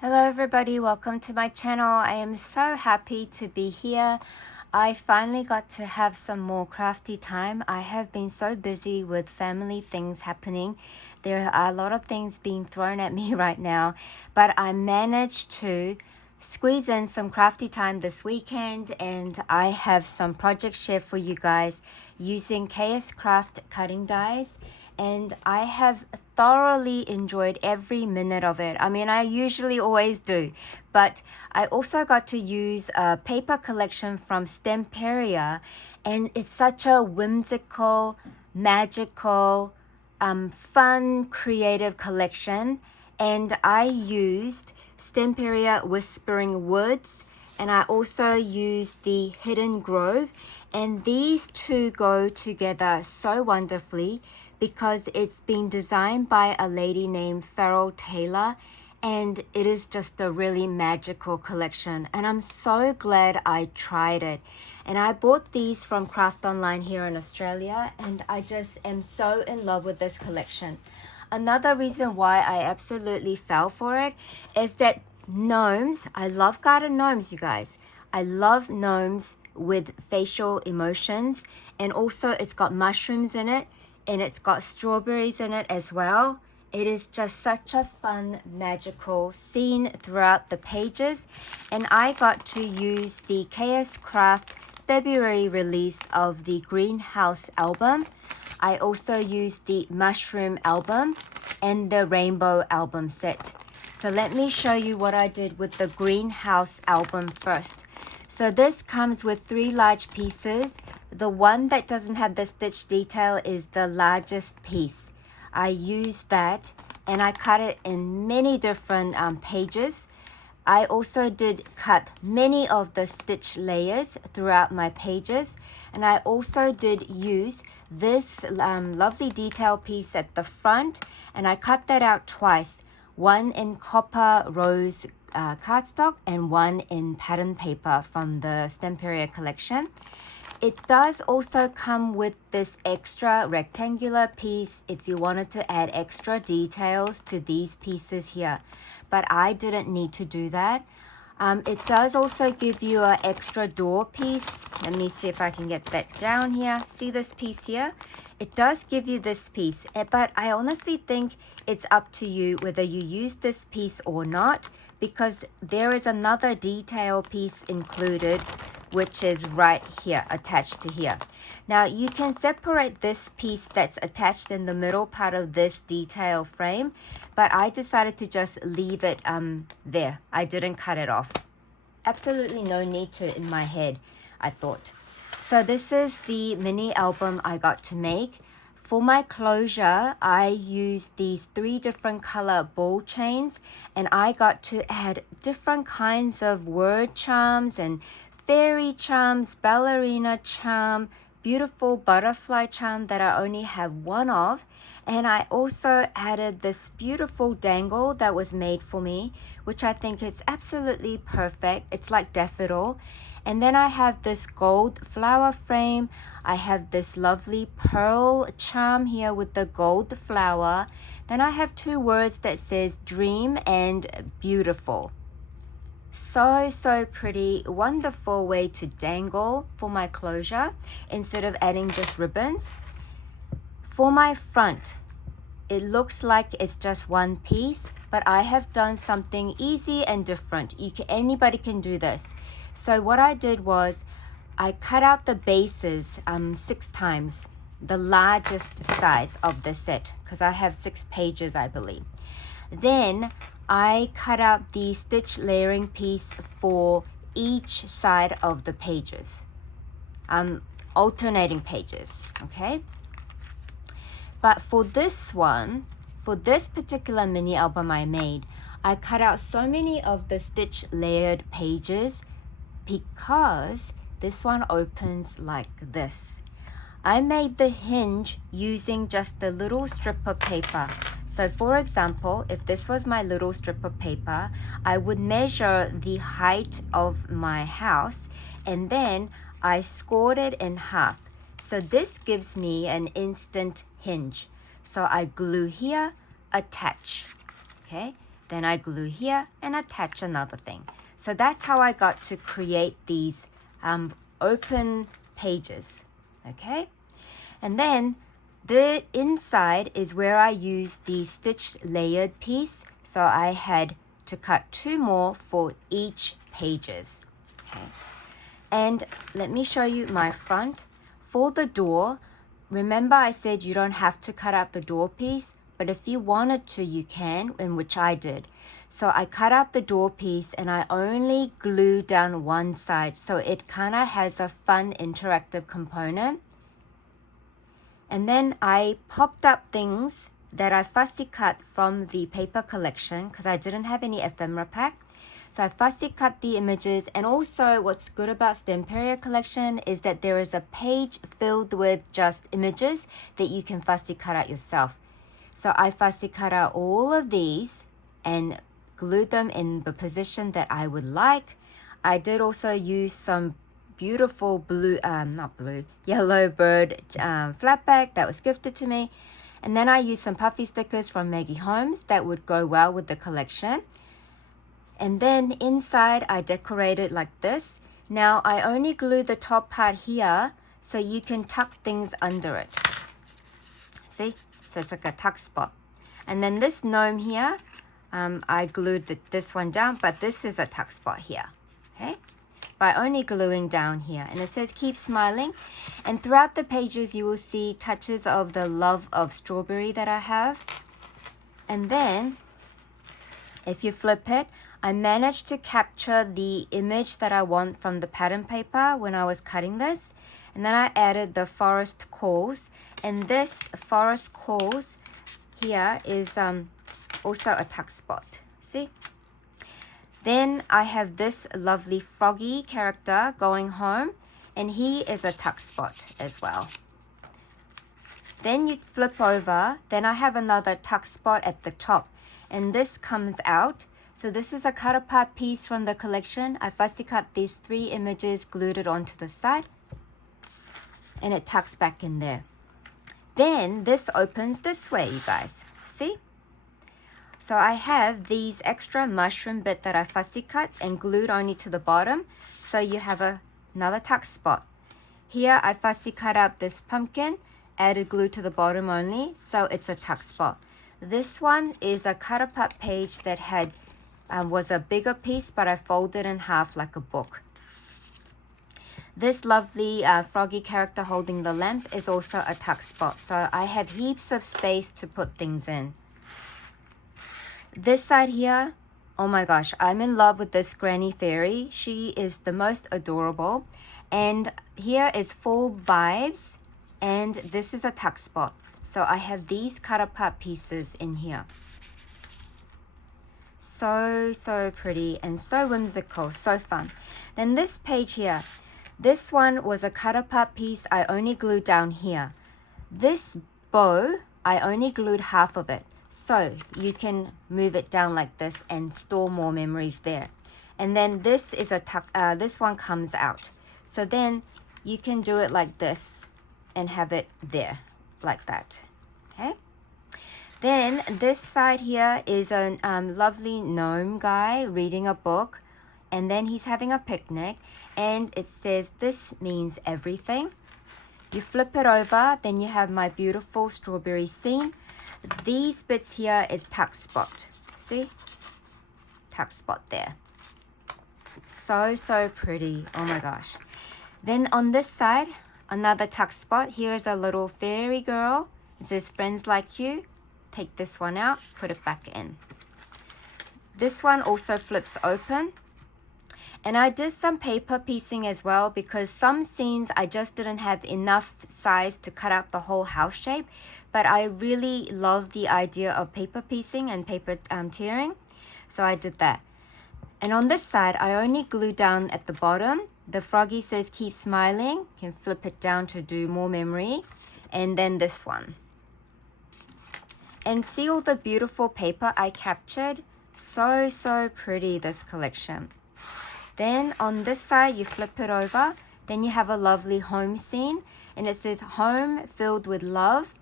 Hello everybody, welcome to my channel. I am so happy to be here. I finally got to have some more crafty time. I have been so busy with family things happening. There are a lot of things being thrown at me right now, but I managed to squeeze in some crafty time this weekend, and I have some projects shared for you guys using Kscraft cutting dies, and I have thoroughly enjoyed every minute of it. I mean, I usually always do, but I also got to use a paper collection from Stamperia, and it's such a whimsical, magical, fun, creative collection. And I used Stamperia Whispering Woods, and I also used the Hidden Grove, and these two go together so wonderfully because it's been designed by a lady named Farrell Taylor, and it is just a really magical collection, and I'm so glad I tried it. And I bought these from Craft Online here in Australia, and I just am so in love with this collection. Another reason why I absolutely fell for it is that gnomes, I love garden gnomes, you guys. I love gnomes with facial emotions, and also it's got mushrooms in it, and it's got strawberries in it as well. It is just such a fun, magical scene throughout the pages. And I got to use the Kscraft February release of the Greenhouse album. I also used the Mushroom album and the Rainbow album set. So let me show you what I did with the Greenhouse album first. So this comes with 3 large pieces. The one that doesn't have the stitch detail is the largest piece. I used that, and I cut it in many different pages. I also did cut many of the stitch layers throughout my pages, and I also did use this lovely detail piece at the front, and I cut that out twice, one in copper rose cardstock and one in pattern paper from the Stamperia collection. It does also come with this extra rectangular piece if you wanted to add extra details to these pieces here, but I didn't need to do that. It does also give you an extra door piece. Let me see if I can get that down here. See this piece here? It does give you this piece, but I honestly think it's up to you whether you use this piece or not, because there is another detail piece included, which is right here, attached to here. Now you can separate this piece that's attached in the middle part of this detail frame, but I decided to just leave it there. I didn't cut it off. Absolutely no need to in my head, I thought. So this is the mini album I got to make. For my closure, I used these 3 different color ball chains, and I got to add different kinds of word charms and fairy charms, ballerina charm, beautiful butterfly charm that I only have one of. And I also added this beautiful dangle that was made for me, which I think is absolutely perfect. It's like daffodil. And then I have this gold flower frame. I have this lovely pearl charm here with the gold flower. Then I have 2 words that says dream and beautiful. So pretty, wonderful way to dangle for my closure instead of adding just ribbons. For my front, it looks like it's just one piece, but I have done something easy and different. Anybody can do this. So what I did was I cut out the bases 6 times, the largest size of the set, because I have 6 pages, I believe. Then I cut out the stitch layering piece for each side of the pages, alternating pages, okay? But for this one, for this particular mini album I made, I cut out so many of the stitch layered pages because this one opens like this. I made the hinge using just the little strip of paper. So for example, if this was my little strip of paper, I would measure the height of my house, and then I scored it in half. So this gives me an instant hinge. So I glue here, attach, okay? then I glue here and attach another thing. So that's how I got to create these open pages, okay? And then the inside is where I used the stitched layered piece. So I had to cut 2 more for each pages, okay? And let me show you my front. For the door, remember I said you don't have to cut out the door piece, but if you wanted to, you can, in which I did. So I cut out the door piece and I only glued down one side, so it kind of has a fun interactive component. And then I popped up things that I fussy cut from the paper collection because I didn't have any ephemera pack. So I fussy cut the images, and also what's good about Stamperia collection is that there is a page filled with just images that you can fussy cut out yourself. So I fussy cut out all of these and glued them in the position that I would like. I did also use some beautiful yellow bird flatback that was gifted to me. And then I used some puffy stickers from Maggie Holmes that would go well with the collection. And then inside I decorated like this. Now I only glued the top part here so you can tuck things under it. See? So it's like a tuck spot. And then this gnome here, I glued this one down, but this is a tuck spot here, okay? By only gluing down here. And it says keep smiling. And throughout the pages you will see touches of the love of strawberry that I have. And then if you flip it, I managed to capture the image that I want from the pattern paper when I was cutting this. And then I added the forest calls. And this forest calls here is also a tuck spot. See? Then I have this lovely froggy character going home, and he is a tuck spot as well. Then you flip over, then I have another tuck spot at the top, and this comes out. So this is a cut apart piece from the collection. I fussy cut these 3 images, glued it onto the side, and it tucks back in there. Then this opens this way, you guys. See? So I have these extra mushroom bit that I fussy cut and glued only to the bottom. So you have another tuck spot. Here I fussy cut out this pumpkin, added glue to the bottom only, so it's a tuck spot. This one is a cut apart page that had was a bigger piece, but I folded in half like a book. This lovely froggy character holding the lamp is also a tuck spot. So I have heaps of space to put things in. This side here, oh my gosh, I'm in love with this granny fairy. She is the most adorable. And here is Fall Vibes, and this is a tuck spot. So I have these cut apart pieces in here. So pretty and so whimsical, so fun. Then this page here, this one was a cut apart piece I only glued down here. This bow, I only glued half of it. So you can move it down like this and store more memories there. And then this is a tuck, this one comes out. So then you can do it like this and have it there like that, okay? Then this side here is a lovely gnome guy reading a book, and then he's having a picnic, and it says this means everything. You flip it over, then you have my beautiful strawberry scene. These bits here is tuck spot. See? Tuck spot there. So pretty. Oh my gosh. Then on this side, another tuck spot. Here is a little fairy girl. It says friends like you. Take this one out, put it back in. This one also flips open. And I did some paper piecing as well because some scenes I just didn't have enough size to cut out the whole house shape. But I really love the idea of paper piecing and paper tearing. So I did that. And on this side, I only glued down at the bottom. The froggy says keep smiling. You can flip it down to do more memory. And then this one. And see all the beautiful paper I captured? So pretty, this collection. Then on this side, you flip it over. Then you have a lovely home scene. And it says home filled with love.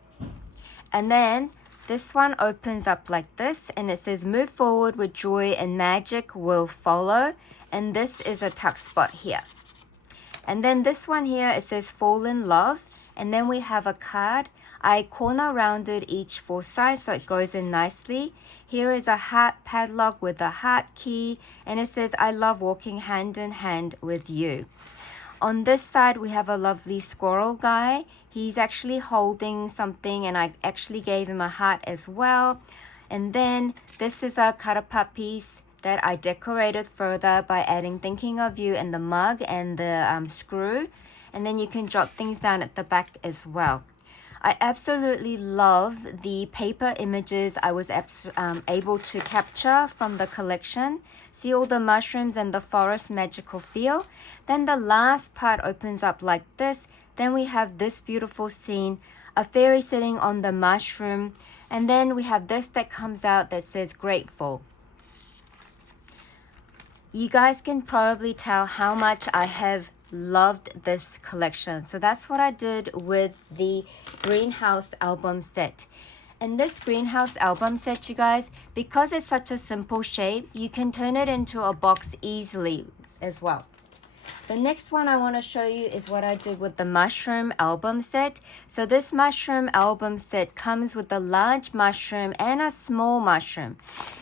And then This one opens up like this, and it says move forward with joy and magic will follow. And this is a tuck spot here. And then this one here, it says fall in love. And then we have a card. I corner rounded each 4 sides so it goes in nicely. Here is a heart padlock with a heart key. And it says I love walking hand in hand with you. On this side, we have a lovely squirrel guy. He's actually holding something, and I actually gave him a heart as well. And then this is a cut-apart piece that I decorated further by adding thinking of you and the mug and the screw. And then you can jot things down at the back as well. I absolutely love the paper images I was able to capture from the collection. See all the mushrooms and the forest magical feel. Then the last part opens up like this. Then we have this beautiful scene, a fairy sitting on the mushroom. And then we have this that comes out that says grateful. You guys can probably tell how much I have loved this collection. So that's what I did with the greenhouse album set. And this greenhouse album set, you guys, because it's such a simple shape, you can turn it into a box easily as well. The next one I want to show you is what I did with the mushroom album set. So this mushroom album set comes with a large mushroom and a small mushroom.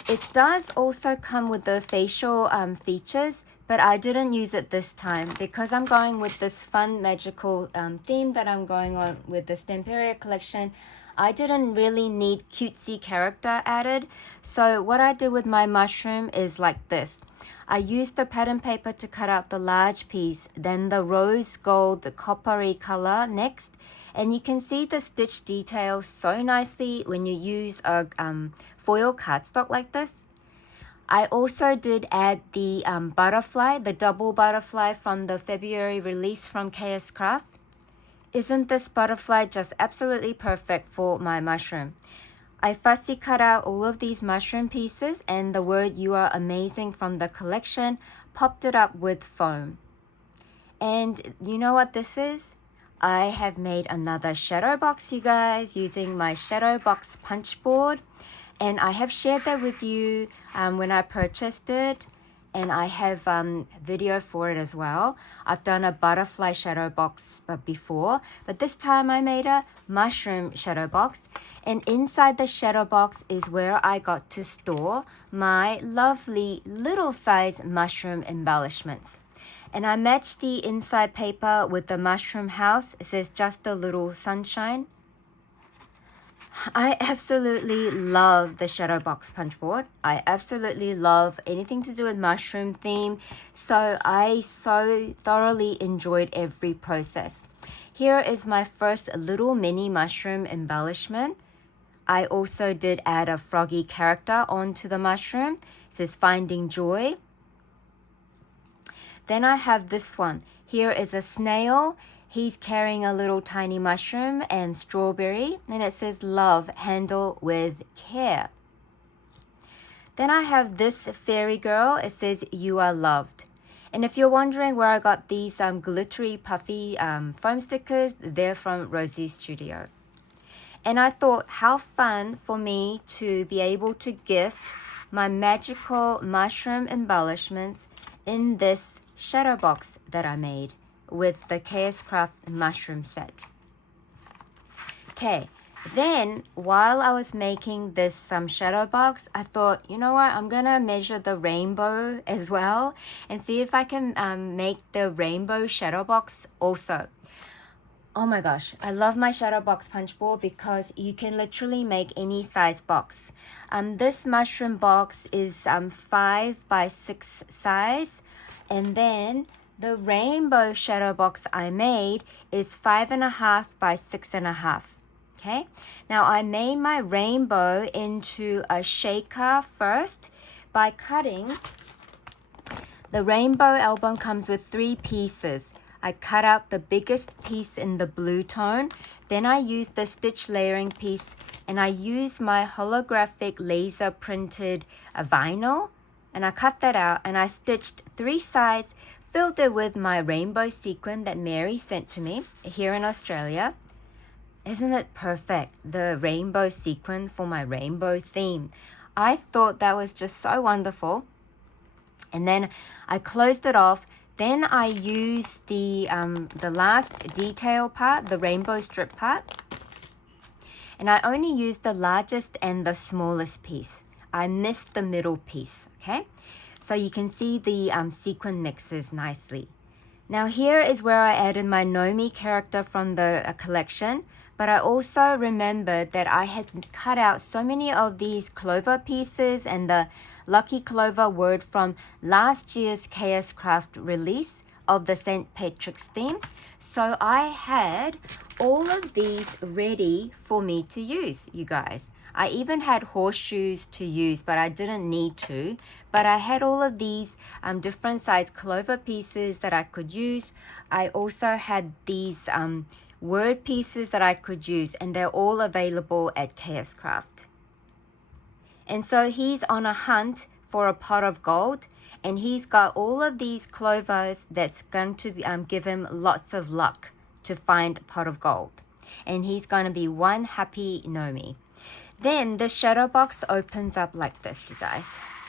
It does also come with the facial features, but I didn't use it this time because I'm going with this fun magical theme that I'm going on with the Stamperia collection. I didn't really need cutesy character added. So what I did with my mushroom is like this. I used the pattern paper to cut out the large piece, then the rose gold coppery color next. And you can see the stitch details so nicely when you use a foil cardstock like this. I also did add the butterfly, the double butterfly from the February release from Kscraft. Isn't this butterfly just absolutely perfect for my mushroom? I fussy cut out all of these mushroom pieces and the word you are amazing from the collection, popped it up with foam. And you know what this is? I have made another shadow box, you guys, using my Shadowbox punch board. And I have shared that with you when I purchased it. And I have video for it as well. I've done a butterfly shadow box before, but this time I made a mushroom shadow box. And inside the shadow box is where I got to store my lovely little size mushroom embellishments. And I matched the inside paper with the mushroom house. It says just a little sunshine. I absolutely love the Shadowbox punch board. I absolutely love anything to do with mushroom theme. So I so thoroughly enjoyed every process. Here is my first little mini mushroom embellishment. I also did add a froggy character onto the mushroom. It says finding joy. Then I have this one. Here is a snail. He's carrying a little tiny mushroom and strawberry, and it says love, handle with care. Then I have this fairy girl. It says you are loved. And if you're wondering where I got these glittery puffy foam stickers, they're from Rosie's Studio. And I thought how fun for me to be able to gift my magical mushroom embellishments in this shadow box that I made with the Kscraft mushroom set. Okay, then while I was making this shadow box, I thought, you know what, I'm gonna measure the rainbow as well and see if I can make the rainbow shadow box also. Oh my gosh, I love my Shadowbox punch board because you can literally make any size box. This mushroom box is 5 by 6 size, and then the rainbow shadow box I made is 5.5 by 6.5. Okay, now I made my rainbow into a shaker first by cutting. The rainbow album comes with 3 pieces. I cut out the biggest piece in the blue tone. Then I used the stitch layering piece, and I used my holographic laser printed vinyl, and I cut that out and I stitched 3 sides, filled it with my rainbow sequin that Mary sent to me here in Australia. Isn't it perfect? The rainbow sequin for my rainbow theme. I thought that was just so wonderful. And then I closed it off. Then I used the last detail part, the rainbow strip part. And I only used the largest and the smallest piece. I missed the middle piece, okay? So you can see the sequin mixes nicely. Now here is where I added my Nomi character from the collection, but I also remembered that I had cut out so many of these clover pieces and the Lucky Clover word from last year's Kscraft release of the St. Patrick's theme. So I had all of these ready for me to use, you guys. I even had horseshoes to use, but I didn't need to. But I had all of these different size clover pieces that I could use. I also had these word pieces that I could use, and they're all available at Kscraft. And so he's on a hunt for a pot of gold, and he's got all of these clovers that's going to give him lots of luck to find a pot of gold. And he's going to be one happy Nomi. Then the shadow box opens up like this, you guys.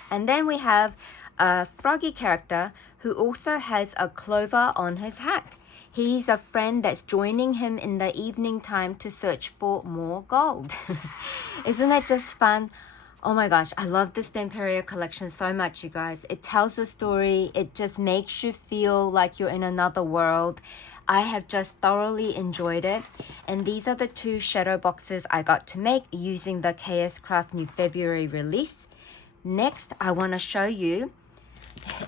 And then we have a froggy character who also has a clover on his hat. He's a friend that's joining him in the evening time to search for more gold. Isn't that just fun? Oh my gosh, I love the Stamperia collection so much, you guys. It tells a story. It just makes you feel like you're in another world. I have just thoroughly enjoyed it. And these are the two shadow boxes I got to make using the Kscraft New February release. Next, I want to show you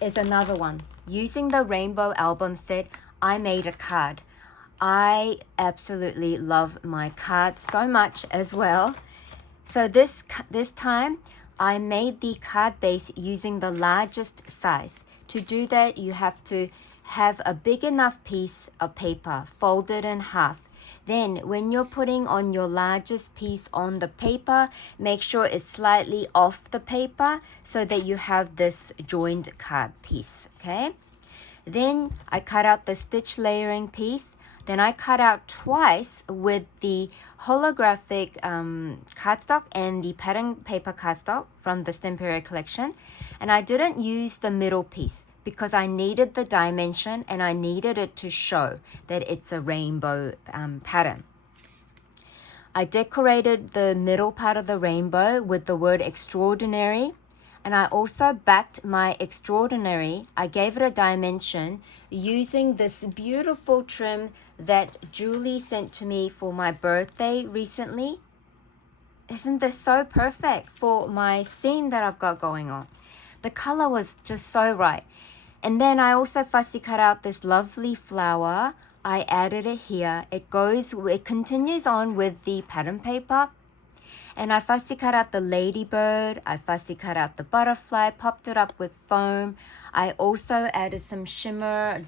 is another one. Using the rainbow album set, I made a card. I absolutely love my card so much as well. So this time, I made the card base using the largest size. To do that, you have to have a big enough piece of paper folded in half. Then when you're putting on your largest piece on the paper, make sure it's slightly off the paper so that you have this joined card piece, okay? Then I cut out the stitch layering piece. Then I cut out twice with the holographic cardstock and the pattern paper cardstock from the Stamperia collection. And I didn't use the middle piece because I needed the dimension and I needed it to show that it's a rainbow pattern. I decorated the middle part of the rainbow with the word extraordinary, and I also backed my extraordinary. I gave it a dimension using this beautiful trim that Julie sent to me for my birthday recently. Isn't this so perfect for my scene that I've got going on? The color was just so right. And then I also fussy cut out this lovely flower. I added it here. It continues on with the pattern paper. And I fussy cut out the ladybird. I fussy cut out the butterfly, popped it up with foam. I also added some shimmer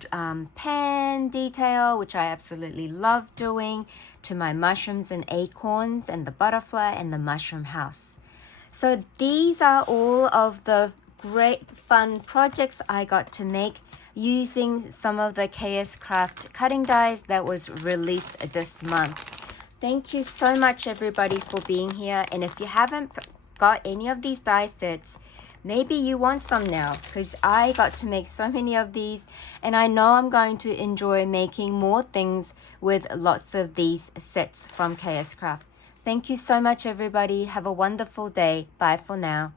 pen detail, which I absolutely love doing, to my mushrooms and acorns and the butterfly and the mushroom house. So these are all of the great fun projects I got to make using some of the Kscraft cutting dies that was released this month. Thank you so much everybody for being here, and if you haven't got any of these die sets, maybe you want some now, because I got to make so many of these and I know I'm going to enjoy making more things with lots of these sets from Kscraft. Thank you so much everybody. Have a wonderful day. Bye for now.